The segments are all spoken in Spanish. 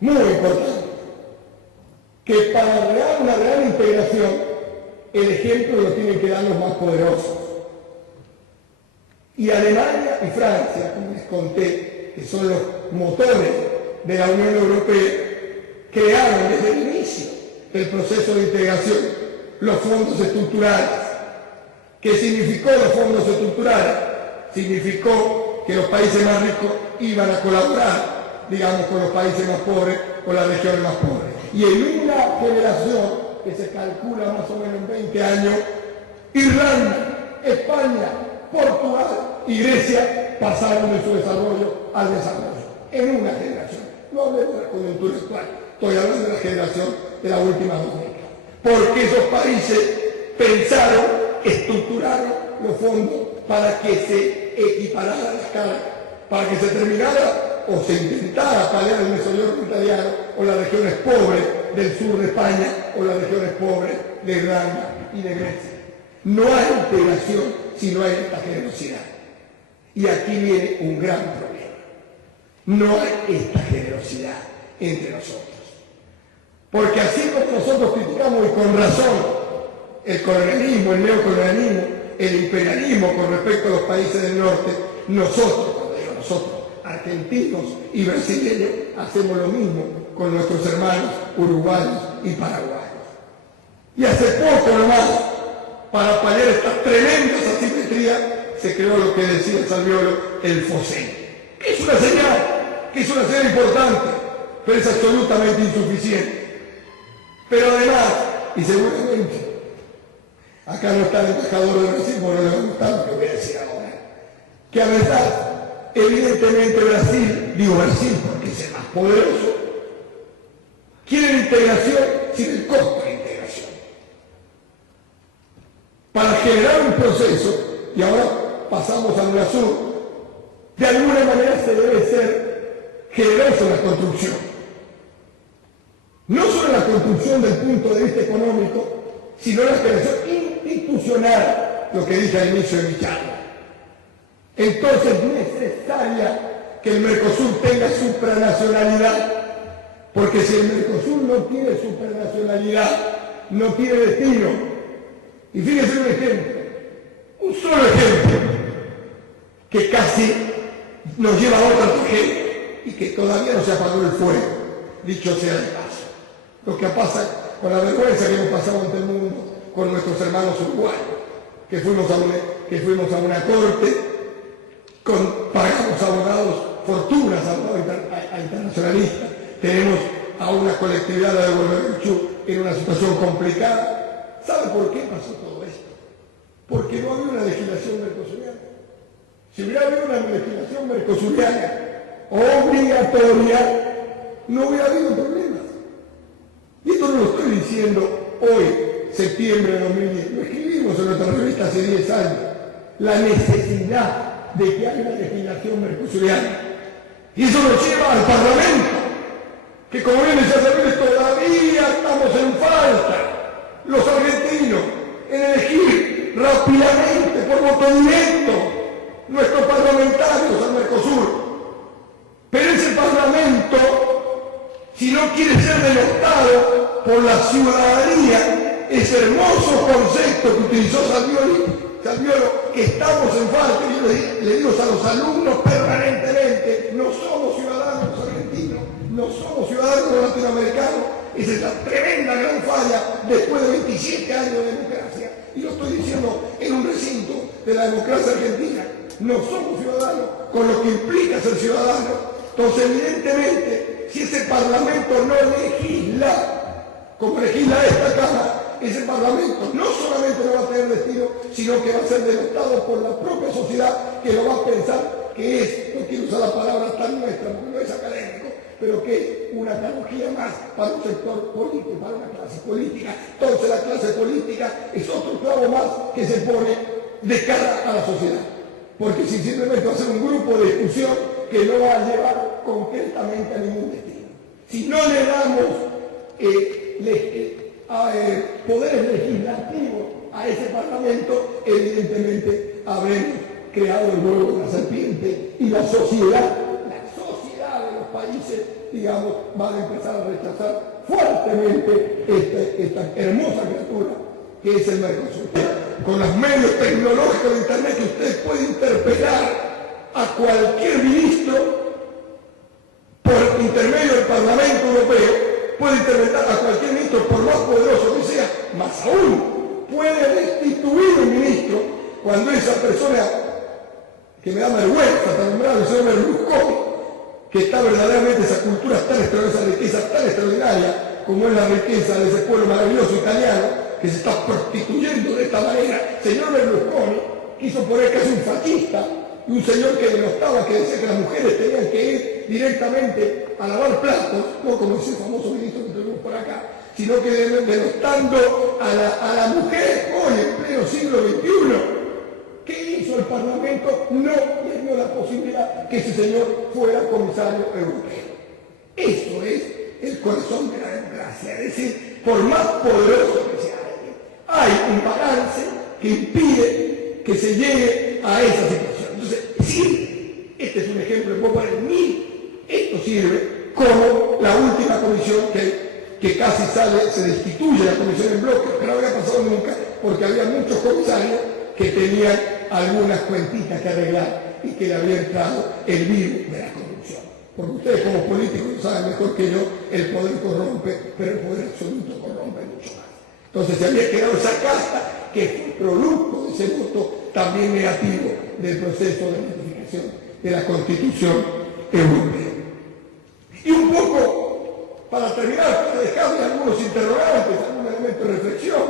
muy importante, que para una real integración, el ejemplo lo tienen que dar los más poderosos. Y Alemania y Francia, como les conté, que son los motores de la Unión Europea, crearon desde el inicio del proceso de integración los fondos estructurales. ¿Qué significó los fondos estructurales? Significó que los países más ricos iban a colaborar, digamos, con los países más pobres, con las regiones más pobres. Y en una generación, que se calcula más o menos en 20 años, Irlanda, España, Portugal y Grecia pasaron de su desarrollo al desarrollo. En una generación. No hablemos de la coyuntura actual, estoy hablando de la generación de las últimas 2 décadas. Porque esos países pensaron, estructuraron los fondos para que se equiparara la carga, para que se terminara o se intentara paliar el Mezzogiorno italiano o las regiones pobres del sur de España o las regiones pobres de Irlanda y de Grecia. No hay integración si no hay esta generosidad. Y aquí viene un gran problema. No hay esta generosidad entre nosotros. Porque así como nosotros criticamos y con razón el colonialismo, el neocolonialismo, el imperialismo con respecto a los países del norte, nosotros, cuando digo nosotros, argentinos y brasileños, hacemos lo mismo con nuestros hermanos uruguayos y paraguayos. Y hace poco nomás, para paliar esta tremenda asimetría, se creó lo que decía Salviolo, el FOSEN, que es una señal importante, pero es absolutamente insuficiente. Pero además, y seguramente, acá no está el embajador de Brasil, porque no le va a gustar lo que voy a decir ahora, que a verdad, evidentemente Brasil porque es el más poderoso, quiere integración sin el costo de integración. Para generar un proceso, y ahora pasamos al UNASUR, de alguna manera se debe ser generoso en la construcción. No solo en la construcción del punto de vista económico, sino en la generación institucional, lo que dije al inicio de mi charla. Entonces es necesaria que el Mercosur tenga supranacionalidad, porque si el Mercosur no tiene supranacionalidad, no tiene destino. Y fíjense un ejemplo, un solo ejemplo, que casi nos lleva a otra tragedia y que todavía no se apagó el fuego, dicho sea de paso. Lo que pasa con la vergüenza que hemos pasado ante el mundo con nuestros hermanos uruguayos, que fuimos a una corte, pagamos abogados, fortunas a internacionalistas, tenemos a una colectividad de Gualeguaychú en una situación complicada. ¿Sabe por qué pasó todo esto? Porque no había una legislación mercosuriana. Si hubiera habido una legislación mercosuriana obligatoria, no hubiera habido problemas. Y esto no lo estoy diciendo hoy, septiembre de 2010, lo escribimos en nuestra revista hace 10 años, la necesidad de que haya una legislación mercosuriana. Y eso nos lleva al Parlamento, que como bien ya saben, todavía estamos en falta, los argentinos, en elegir rápidamente, por voto directo, nuestros parlamentarios al Mercosur. Pero ese Parlamento, si no quiere ser denostado por la ciudadanía, ese hermoso concepto que utilizó Salviolo, que estamos en falta, y yo le digo a los alumnos permanentemente, no somos ciudadanos argentinos, no somos ciudadanos latinoamericanos, esa es la tremenda gran falla después de 27 años de democracia, y lo estoy diciendo en un recinto de la democracia argentina, no somos ciudadanos, con lo que implica ser ciudadanos. Entonces, evidentemente, si ese Parlamento no legisla, como legisla esta Cámara, ese Parlamento no solamente no va a tener destino, sino que va a ser denostado por la propia sociedad, que lo va a pensar que es, no quiero usar la palabra tan nuestra, porque no es académico, pero que es una analogía más para un sector político, para una clase política. Entonces la clase política es otro clavo más que se pone de cara a la sociedad. Porque si simplemente va a ser un grupo de discusión que no va a llevar concretamente a ningún destino. Si no le damos poderes legislativos a ese Parlamento, evidentemente habremos creado el huevo de la serpiente y la sociedad de los países, digamos, van a empezar a rechazar fuertemente esta hermosa criatura que es el Mercosur. Con los medios tecnológicos de Internet que usted puede interpelar a cualquier ministro por intermedio del Parlamento Europeo, puede interpelar a cualquier ministro por más poderoso que sea, más aún puede destituir un ministro cuando esa persona, que me da vergüenza tan nombrado el señor Berlusconi, que está verdaderamente esa cultura tan extraordinaria, esa riqueza tan extraordinaria como es la riqueza de ese pueblo maravilloso italiano, que se está prostituyendo de esta manera. Señor Berlusconi quiso poner casi un fascista y un señor que denostaba, que decía que las mujeres tenían que ir directamente a lavar platos, no como ese famoso ministro que tenemos por acá, sino que denostando a la mujer hoy en pleno siglo XXI. ¿Qué hizo el Parlamento? No le dio la posibilidad que ese señor fuera comisario europeo. Eso es el corazón de la democracia, es decir, por más poderoso que sea alguien, hay un balance que impide que se llegue a esa situación. Entonces, sirve, este es un ejemplo, puedo poner 1000, esto sirve como la última comisión que casi sale, se destituye la comisión en bloque, que no había pasado nunca, porque había muchos comisarios que tenían algunas cuentitas que arreglar y que le había entrado el virus de la corrupción. Porque ustedes como políticos lo saben mejor que yo, el poder corrompe, pero el poder absoluto corrompe mucho más. Entonces se había quedado esa casta que fue producto de ese voto también negativo del proceso de modificación de la Constitución Europea. Y un poco, para terminar, para dejarle algunos interrogantes, algún elemento de reflexión,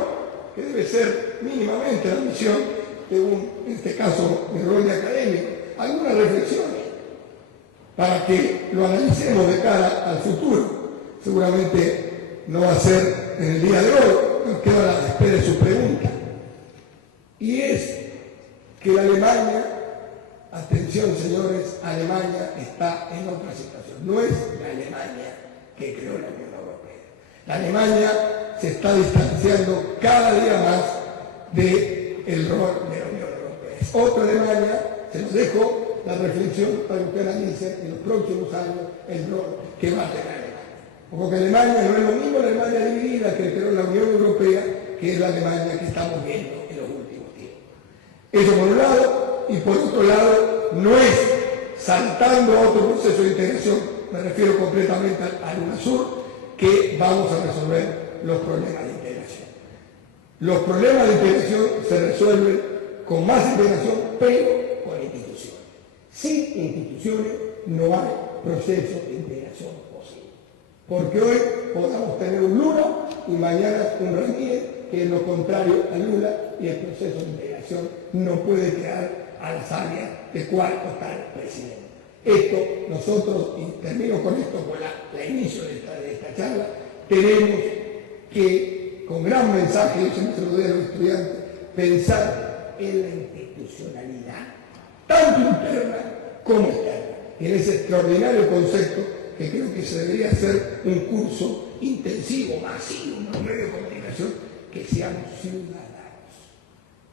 que debe ser mínimamente la misión de en este caso, de rol de académico, algunas reflexiones para que lo analicemos de cara al futuro. Seguramente no va a ser en el día de hoy, nos queda a la espera de su pregunta. Y es que la Alemania, atención señores, Alemania está en otra situación. No es la Alemania que creó la Unión Europea. La Alemania se está distanciando cada día más del rol de la Unión Europea. Es otra Alemania, se los dejo la reflexión para que ustedes analicen en los próximos años el rol que va a tener Alemania. Porque Alemania no es lo mismo la Alemania dividida que creó la Unión Europea, que es la Alemania que estamos viendo en los últimos tiempos. Eso por un lado, y por otro lado, no es saltando a otro proceso de integración, me refiero completamente al UNASUR, que vamos a resolver los problemas de integración. Los problemas de integración se resuelven con más integración, pero con instituciones. Sin instituciones no hay proceso de integración posible. Porque hoy podamos tener un Lula y mañana un Ramírez, que es lo contrario a Lula, y el proceso de integración no puede quedar a las áreas de cuál o tal presidente. Esto nosotros, y termino con esto, con la inicio de esta charla, tenemos que, con gran mensaje, yo siempre se lo doy a los estudiantes, pensar en la institucionalidad, tanto interna como externa, y en ese extraordinario concepto que creo que se debería hacer un curso intensivo, masivo, en los medios de comunicación, que seamos ciudadanos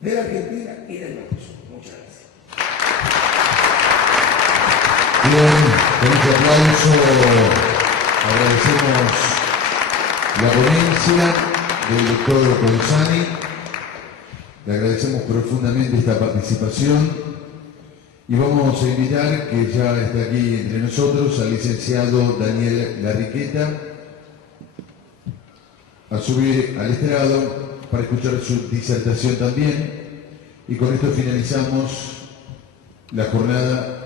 de la Argentina y del Mercosur. Muchas gracias. Bien, con este aplauso agradecemos la ponencia del doctor Colzani, le agradecemos profundamente esta participación y vamos a invitar, que ya está aquí entre nosotros, al licenciado Daniel Larriqueta a subir al estrado para escuchar su disertación también, y con esto finalizamos la jornada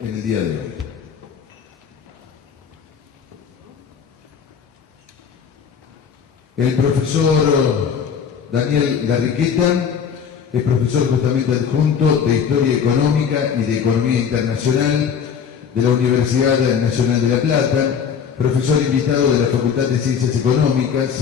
en el día de hoy. El profesor Daniel Larriqueta es profesor justamente adjunto de Historia Económica y de Economía Internacional de la Universidad Nacional de La Plata, profesor invitado de la Facultad de Ciencias Económicas,